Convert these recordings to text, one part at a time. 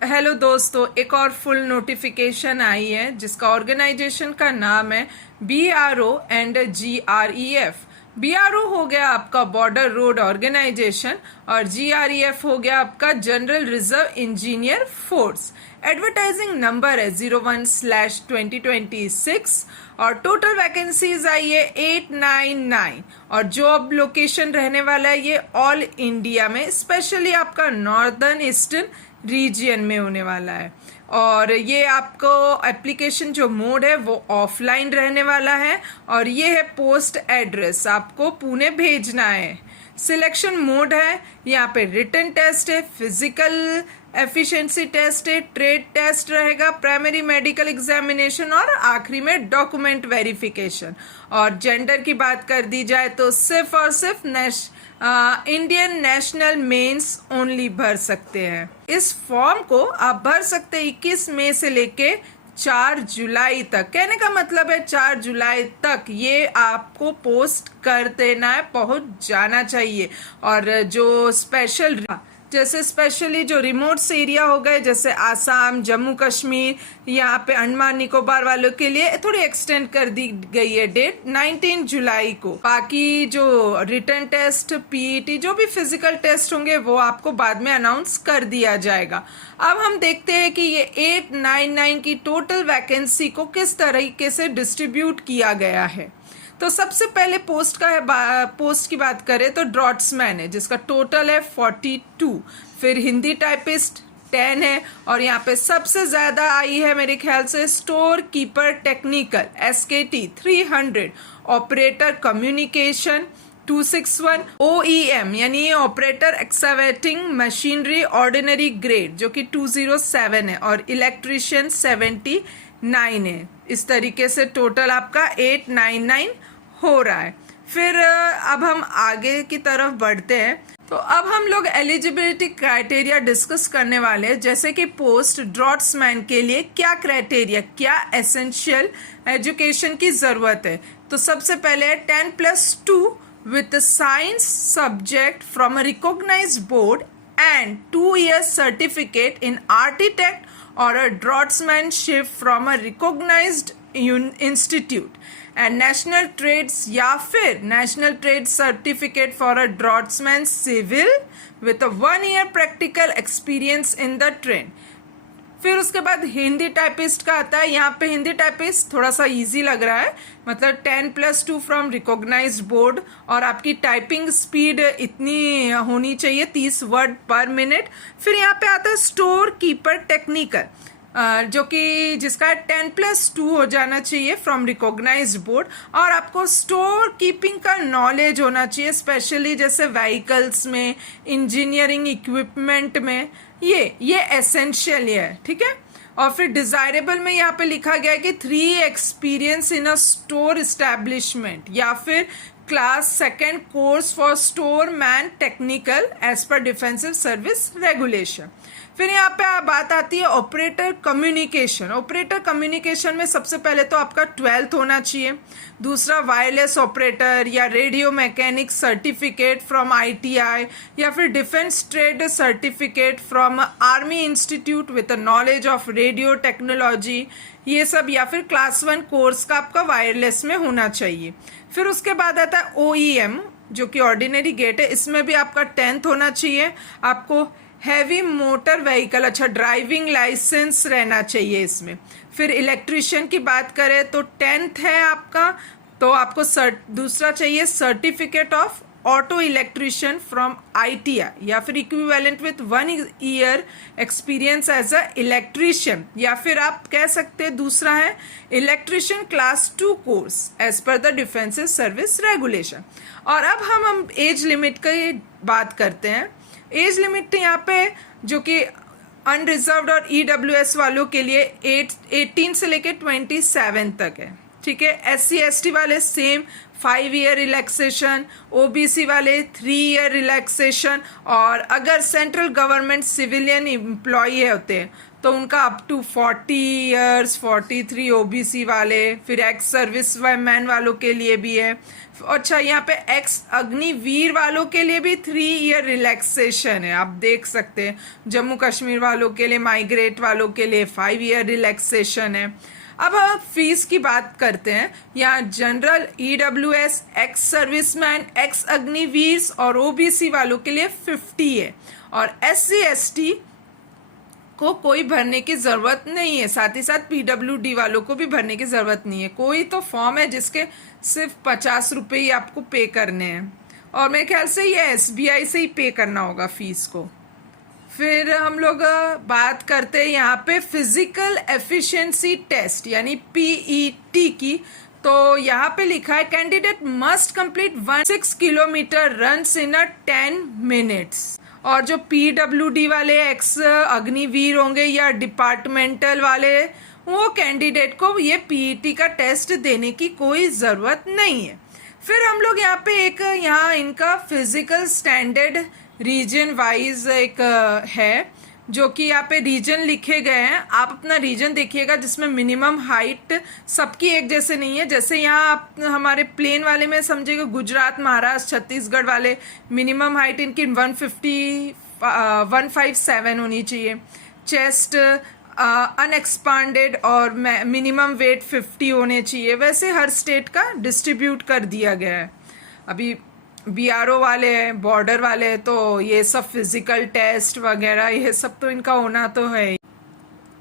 Hello दोस्तों, एक और फुल नोटिफिकेशन आई है जिसका ऑर्गेनाइजेशन का नाम है BRO एंड GREF। BRO हो गया आपका बॉर्डर रोड ऑर्गेनाइजेशन और GREF हो गया आपका general reserve engineer force. Advertising number है 01/2026 और टोटल वैकेंसीज आई है 899 और जॉब लोकेशन रहने वाला है ये ऑल इंडिया में, स्पेशली आपका नॉर्दर्न ईस्टर्न रीजियन में होने वाला है। और ये आपको एप्लीकेशन जो मोड है वो ऑफलाइन रहने वाला है और ये है पोस्ट एड्रेस, आपको पुणे भेजना है। सिलेक्शन मोड है, यहाँ पे रिटन टेस्ट है, फिजिकल एफिशिएंसी टेस्ट है, ट्रेड टेस्ट रहेगा, प्राइमरी मेडिकल एग्जामिनेशन और आखिरी में डॉक्यूमेंट वेरिफिकेशन। और जेंडर की बात कर दी जाए तो सिर्फ और सिर्फ इंडियन नेशनल मेंस ओनली भर सकते हैं। इस फॉर्म को आप भर सकते हैं 21 मई से लेके 4 जुलाई तक। कहने का मतलब है 4 जुलाई तक ये आपको पोस्ट कर देना है, पहुंच जाना चाहिए। और जो स्पेशली जो रिमोट्स एरिया हो गए जैसे आसाम, जम्मू कश्मीर, यहाँ पे अंडमान निकोबार वालों के लिए थोड़ी एक्सटेंड कर दी गई है डेट 19 जुलाई को। बाकी जो रिटन टेस्ट, PET, जो भी फिजिकल टेस्ट होंगे वो आपको बाद में अनाउंस कर दिया जाएगा। अब हम देखते हैं कि ये 899 की टोटल वैकेंसी को किस तरीके से डिस्ट्रीब्यूट किया गया है। तो सबसे पहले पोस्ट की बात करें तो ड्रॉट्समैन है जिसका टोटल है 42। फिर हिंदी टाइपिस्ट 10 है और यहाँ पे सबसे ज्यादा आई है मेरे ख्याल से store keeper technical SKT 300, operator communication 261, OEM यानी ऑपरेटर एक्सकैवेटिंग मशीनरी ऑर्डिनरी ग्रेड जो कि 207 है और इलेक्ट्रीशियन 79 है। इस तरीके से टोटल आपका 899 हो रहा है। फिर अब हम आगे की तरफ बढ़ते हैं। तो अब हम लोग एलिजिबिलिटी क्राइटेरिया डिस्कस करने वाले हैं, जैसे कि पोस्ट ड्रॉट्समैन के लिए क्या क्राइटेरिया, क्या एसेंशियल एजुकेशन की जरूरत है। तो सबसे पहले 10+2 with a science subject from a recognized board and 2 years certificate in architect or a draughtsmanship from a recognized institute and national trades या फिर national trade certificate for a draftsman civil with a 1 year practical experience in the trade। फिर उसके बाद Hindi typist का आता है। यहाँ पे हिंदी टाइपिस्ट थोड़ा सा इजी लग रहा है, मतलब 10+2 फ्रॉम रिकॉग्नाइज्ड बोर्ड और आपकी टाइपिंग स्पीड इतनी होनी चाहिए 30 वर्ड पर मिनट। फिर यहाँ पे आता है स्टोर कीपर टेक्निकल जो कि जिसका 10+2 हो जाना चाहिए फ्रॉम रिकॉग्नाइज्ड बोर्ड और आपको स्टोर कीपिंग का नॉलेज होना चाहिए, स्पेशली जैसे व्हीकल्स में, इंजीनियरिंग इक्विपमेंट में। ये एसेंशियल है, ठीक है। और फिर डिजायरेबल में यहाँ पे लिखा गया है कि 3 experience in a store establishment या फिर class 2 course for store man technical as per defensive service regulation. फिर यहाँ पे बात आती है ऑपरेटर कम्युनिकेशन। ऑपरेटर कम्युनिकेशन में सबसे पहले तो आपका 12th होना चाहिए, दूसरा वायरलेस ऑपरेटर या radio mechanic certificate from ITI या फिर defence trade certificate from army institute with knowledge of radio technology, ये सब, या फिर क्लास 1 कोर्स का आपका वायरलेस में होना चाहिए। फिर उसके बाद आता है OEM जो कि ऑर्डिनरी गेट है, इसमें भी आपका 10th होना चाहिए। आपको हैवी मोटर व्हीकल, अच्छा ड्राइविंग लाइसेंस रहना चाहिए इसमें। फिर इलेक्ट्रीशियन की बात करें तो 10th है आपका, तो आपको दूसरा चाहिए certificate of auto electrician from ITI या फिर equivalent with 1 year experience as a electrician, या फिर आप कह सकते हैं दूसरा है electrician class 2 course as per the defensive service regulation. और अब हम एज लिमिट की बात करते हैं। एज लिमिट यहाँ पे जो कि अनरिजर्व्ड और EWS वालों के लिए 18 से लेके 27 तक है, ठीक है। SC ST वाले सेम 5 ईयर रिलैक्सेशन, OBC वाले 3 ईयर रिलैक्सेशन, और अगर सेंट्रल गवर्नमेंट सिविलियन एम्प्लॉय होते हैं तो उनका अप टू 40 ईयर्स, 43 OBC वाले, फिर एक्स सर्विस मैन वालों के लिए भी है। अच्छा, यहाँ पे एक्स अग्निवीर वालों के लिए भी 3 ईयर रिलैक्सेशन है, आप देख सकते हैं। जम्मू कश्मीर वालों के लिए, माइग्रेट वालों के लिए 5 ईयर रिलैक्सेशन है। अब हम फीस की बात करते हैं। यहाँ general, EWS, ex serviceman, x Agniveer और OBC वालों के लिए 50 है, और SC ST को कोई भरने की जरूरत नहीं है। साथ ही साथ PWD वालों को भी भरने की जरूरत नहीं है। कोई तो फॉर्म है जिसके सिर्फ 50 रुपये ही आपको पे करने हैं, और मेरे ख्याल से ये SBI से ही पे करना होगा फीस को। फिर हम लोग बात करते हैं यहाँ पे फिजिकल एफिशिएंसी टेस्ट यानी PET की। तो यहाँ पे लिखा है candidate must complete 16 kilometre runs in 10 minutes. और जो PWD वाले, एक्स अग्निवीर होंगे या डिपार्टमेंटल वाले, वो कैंडिडेट को ये PET का टेस्ट देने की कोई ज़रूरत नहीं है। फिर हम लोग यहाँ पे यहाँ इनका फिजिकल स्टैंडर्ड रीजन वाइज एक है, जो कि यहाँ पे रीजन लिखे गए हैं। आप अपना रीजन देखिएगा जिसमें मिनिमम हाइट सबकी एक जैसे नहीं है। जैसे यहाँ आप हमारे प्लेन वाले में समझिएगा, गुजरात, महाराष्ट्र, छत्तीसगढ़ वाले मिनिमम हाइट इनकी 157 होनी चाहिए। चेस्ट अनएक्सपांडेड और मिनिमम वेट 50 होने चाहिए। वैसे हर स्टेट का डिस्ट्रीब्यूट कर दिया गया है। अभी BRO वाले हैं, बॉर्डर वाले हैं, तो ये सब फिजिकल टेस्ट वगैरह ये सब तो इनका होना तो है।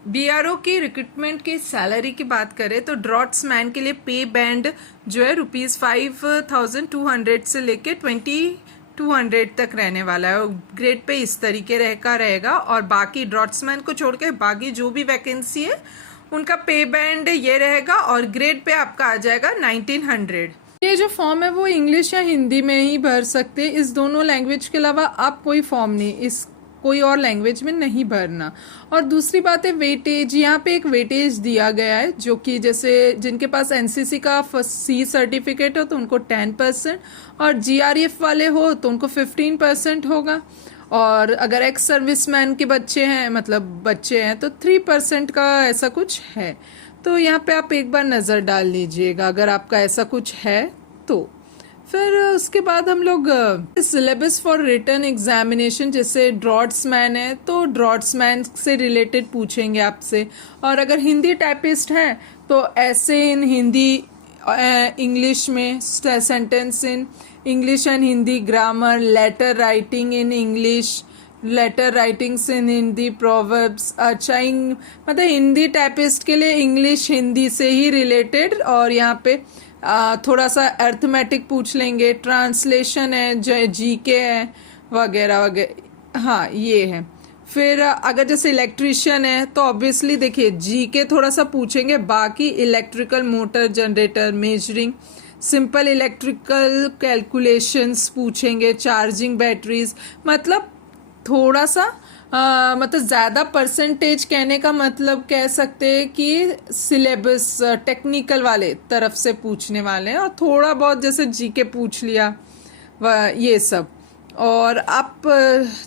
BRO की रिक्रूटमेंट की सैलरी की बात करें तो ड्रॉट्समैन के लिए पे बैंड जो है ₹5,200 से लेके 2,200 तक रहने वाला है। ग्रेड पे इस तरीके का रहेगा, और बाकी ड्रॉट्समैन को छोड़ के बाकी जो भी वैकेंसी है उनका पे बैंड ये रहेगा, और ग्रेड पे आपका आ जाएगा 1900। ये जो फॉर्म है वो इंग्लिश या हिंदी में ही भर सकते हैं। इस दोनों लैंग्वेज के अलावा आप कोई फॉर्म नहीं इस कोई और लैंग्वेज में नहीं भरना। और दूसरी बात है वेटेज। यहाँ पे एक वेटेज दिया गया है, जो कि जैसे जिनके पास NCC का C सर्टिफिकेट हो तो उनको 10%, और GRF वाले हो तो उनको 15% होगा, और अगर एक्स सर्विसमैन के बच्चे हैं तो 3% का ऐसा कुछ है। तो यहाँ पे आप एक बार नज़र डाल लीजिएगा अगर आपका ऐसा कुछ है तो। फिर उसके बाद हम लोग सिलेबस फॉर रिटन एग्जामिनेशन, जैसे ड्रॉट्समैन है तो ड्रॉट्समैन से रिलेटेड पूछेंगे आपसे, और अगर हिंदी टाइपिस्ट हैं तो ऐसे इन हिंदी, इंग्लिश में sentence in English and Hindi, grammar, letter writing in English, letter writings in Hindi, proverbs. अच्छा, मतलब हिंदी टाइपिस्ट के लिए इंग्लिश हिंदी से ही रिलेटेड, और यहाँ पे थोड़ा सा अर्थमेटिक पूछ लेंगे, ट्रांसलेशन है, GK है वगैरह वगैरह। हाँ, ये है। फिर अगर जैसे इलेक्ट्रिशियन है तो ऑब्वियसली देखिए GK थोड़ा सा पूछेंगे, बाकी electrical motor, generator, measuring, simple electrical calculations पूछेंगे, चार्जिंग बैटरीज। मतलब थोड़ा सा मतलब ज़्यादा परसेंटेज कहने का मतलब कह सकते हैं कि सिलेबस टेक्निकल वाले तरफ से पूछने वाले हैं, और थोड़ा बहुत जैसे GK पूछ लिया ये सब। और आप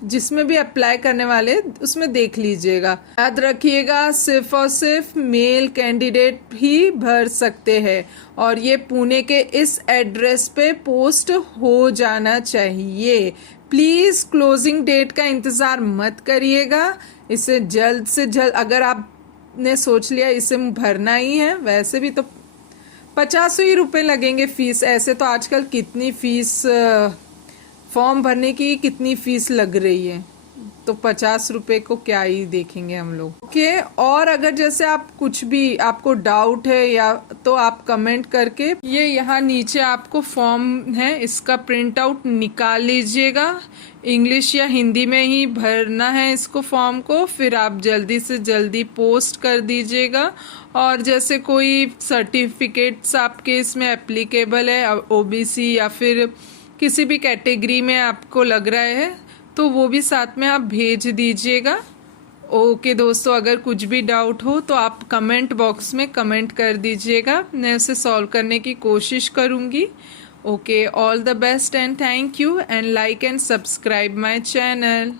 जिसमें भी अप्लाई करने वाले उसमें देख लीजिएगा। याद रखिएगा सिर्फ और सिर्फ मेल कैंडिडेट ही भर सकते हैं, और ये पुणे के इस एड्रेस पे पोस्ट हो जाना चाहिए। प्लीज़ क्लोजिंग डेट का इंतज़ार मत करिएगा, इसे जल्द से जल्द, अगर आपने सोच लिया इसे भरना ही है, वैसे भी तो 50 ही रुपये लगेंगे फीस। ऐसे तो आजकल कितनी फीस, फॉर्म भरने की कितनी फीस लग रही है, तो 50 रुपये को क्या ही देखेंगे हम लोग। ओके, और अगर जैसे आप कुछ भी आपको डाउट है या तो आप कमेंट करके, ये यहाँ नीचे आपको फॉर्म है, इसका प्रिंट आउट निकाल लीजिएगा। इंग्लिश या हिंदी में ही भरना है इसको, फॉर्म को। फिर आप जल्दी से जल्दी पोस्ट कर दीजिएगा। और जैसे कोई सर्टिफिकेट्स आपके इसमें एप्लीकेबल है, OBC या फिर किसी भी कैटेगरी में आपको लग रहा है, तो वो भी साथ में आप भेज दीजिएगा। ओके दोस्तों, अगर कुछ भी डाउट हो तो आप कमेंट बॉक्स में कमेंट कर दीजिएगा, मैं उसे सॉल्व करने की कोशिश करूँगी। Okay, all the best and thank you and like and subscribe my channel.